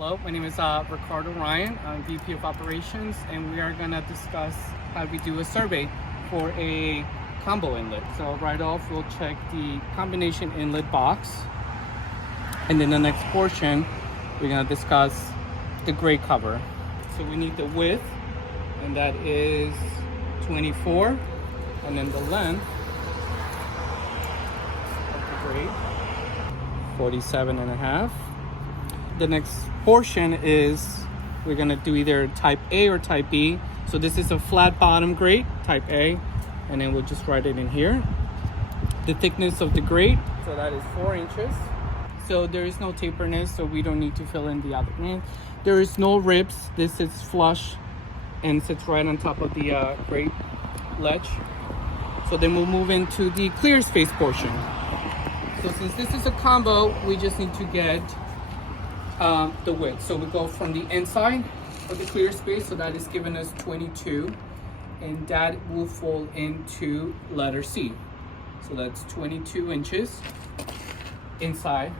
Hello, my name is Ricardo Ryan. I'm VP of Operations, and we are going to discuss how we do a survey for a combo inlet. So right off, we'll check the combination inlet box. And then the next portion, we're going to discuss the grate cover. So we need the width, and that is 24. And then the length of the grate, 47.5. The next portion is we're gonna do either type A or type B. So this is a flat bottom grate, type A, and then we'll just write it in here. The thickness of the grate, so that is 4 inches. So there is no taperness, so we don't need to fill in the other end. There is no ribs. This is flush and sits right on top of the grate ledge. So then we'll move into the clear space portion. So since this is a combo, we just need to get the width. So we go from the inside of the clear space, so that is giving us 22, and that will fall into letter C. So that's 22 inches inside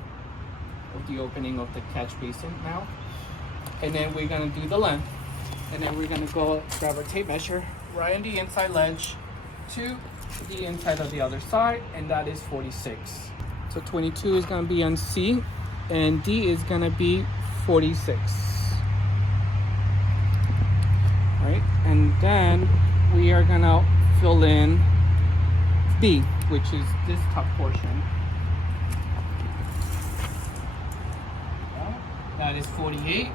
of the opening of the catch basin now. And then we're gonna do the length, and then we're gonna go grab our tape measure right on the inside ledge to the inside of the other side, and that is 46. So 22 is gonna be on C, and D is gonna be 46. Right, and then we are gonna fill in B, which is this top portion. That is 48.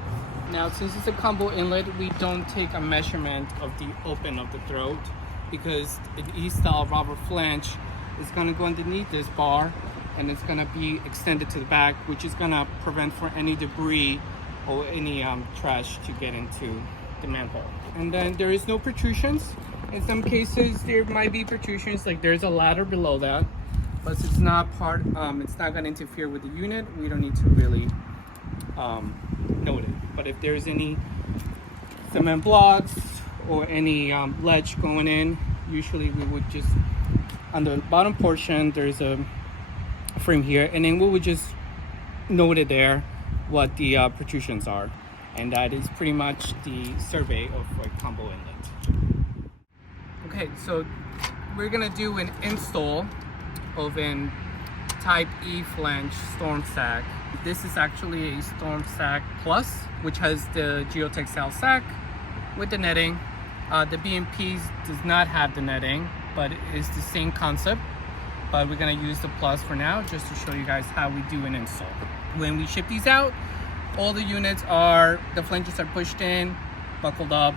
Now, since it's a combo inlet, we don't take a measurement of the open of the throat, because an E-style rubber flange is gonna go underneath this bar, and it's gonna be extended to the back, which is gonna prevent for any debris or any trash to get into the manhole. And then there is no protrusions. In some cases, there might be protrusions, like there's a ladder below that, but it's not part, it's not gonna interfere with the unit. We don't need to really note it. But if there's any cement blocks or any ledge going in, usually we would just, on the bottom portion, there's a frame here, and then we would just note it there what the protrusions are, and that is pretty much the survey of a combo inlet. Okay, so we're gonna do an install of an type E flange StormSack. This is actually a StormSack PLUS, which has the geotextile sack with the netting. The BMPs does not have the netting, but it is the same concept. But we're gonna use the Plus for now, just to show you guys how we do an install. When we ship these out, all the units are, the flanges are pushed in, buckled up.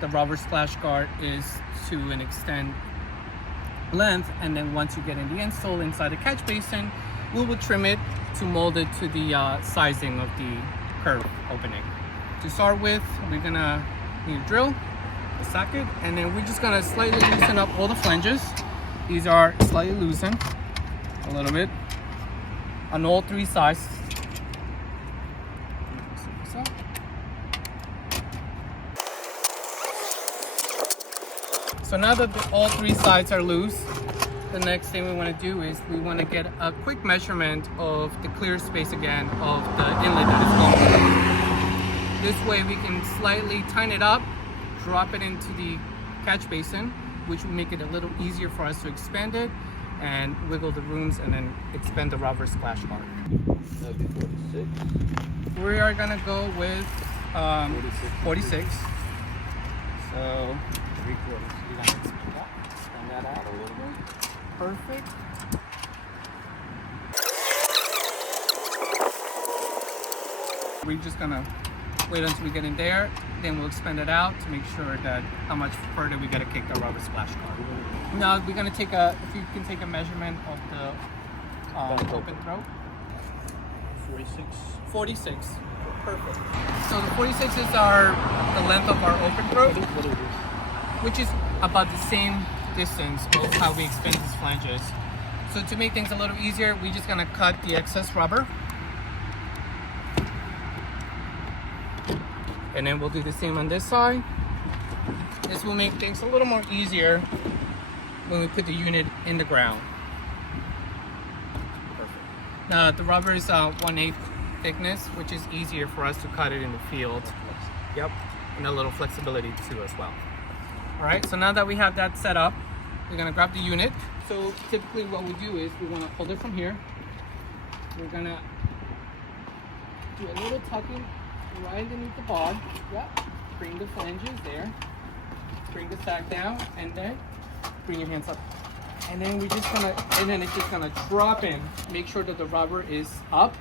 The rubber splash guard is to an extent length, and then once you get in the install inside the catch basin, we will trim it to mold it to the sizing of the curve opening. To start with, we're gonna need a drill, a socket, and then we're just gonna slightly loosen up all the flanges. These are slightly loosened a little bit on all 3 sides. So now that all 3 sides are loose, the next thing we want to do is we want to get a quick measurement of the clear space again of the inlet that is going through. This way we can slightly tighten it up, drop it into the catch basin, which will make it a little easier for us to expand it and wiggle the rooms and then expand the rubber splash guard. That'd be 46. We are gonna go with 46. So 3/4. You're gonna expand that out a little bit. perfect. We're just gonna wait until we get in there, then we'll expand it out to make sure that how much further we gotta kick the rubber splash guard. Now we're gonna take a, if you can take a measurement of the open throat. 46. 46. Perfect. So the 46 is the length of our open throat, What is this? which is about the same distance of how we expand these flanges. So to make things a little easier, we're just gonna cut the excess rubber. And then we'll do the same on this side. This will make things a little more easier when we put the unit in the ground. Perfect. Now the rubber is 1/8 thickness, which is easier for us to cut it in the field. Yep, and a little flexibility too as well. All right, so now that we have that set up, we're gonna grab the unit. So typically what we do is we're gonna hold it from here. We're gonna do a little tucking right underneath the bar. Yep, bring the flanges there. Bring the sack down, and then bring your hands up. And then we're just gonna, and then it's just gonna drop in. Make sure that the rubber is up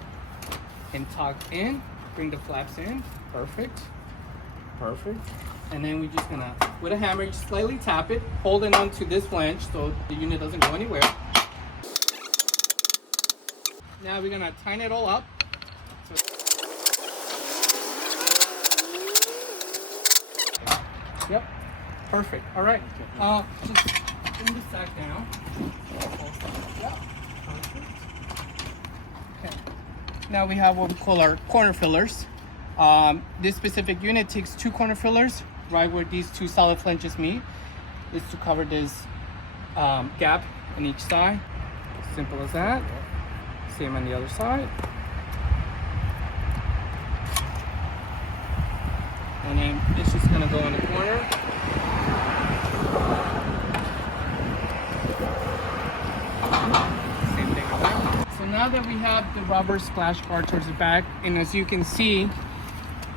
and tucked in. Bring the flaps in. Perfect. Perfect. And then we're just gonna, with a hammer, just slightly tap it, holding on to this flange so the unit doesn't go anywhere. Now we're gonna tighten it all up. Yep, perfect. All right, just bring the sack down. Yep, perfect. Okay. Now we have what we call our corner fillers. This specific unit takes 2 corner fillers, right where these 2 solid flanges meet. Is to cover this gap on each side. Simple as that. Same on the other side. And then it's just gonna go in the corner. Same thing with that. So now that we have the rubber splash guard towards the back, and as you can see,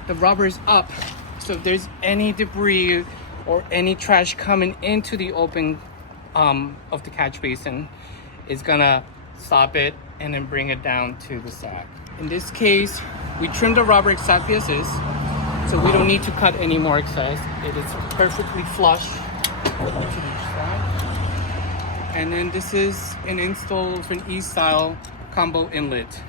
the rubber is up. So if there's any debris or any trash coming into the open of the catch basin, it's gonna stop it and then bring it down to the sack. In this case, we trim the rubber exactly as is. So we don't need to cut any more excess. It is perfectly flush to each side. And then this is an install of an E-style combo inlet.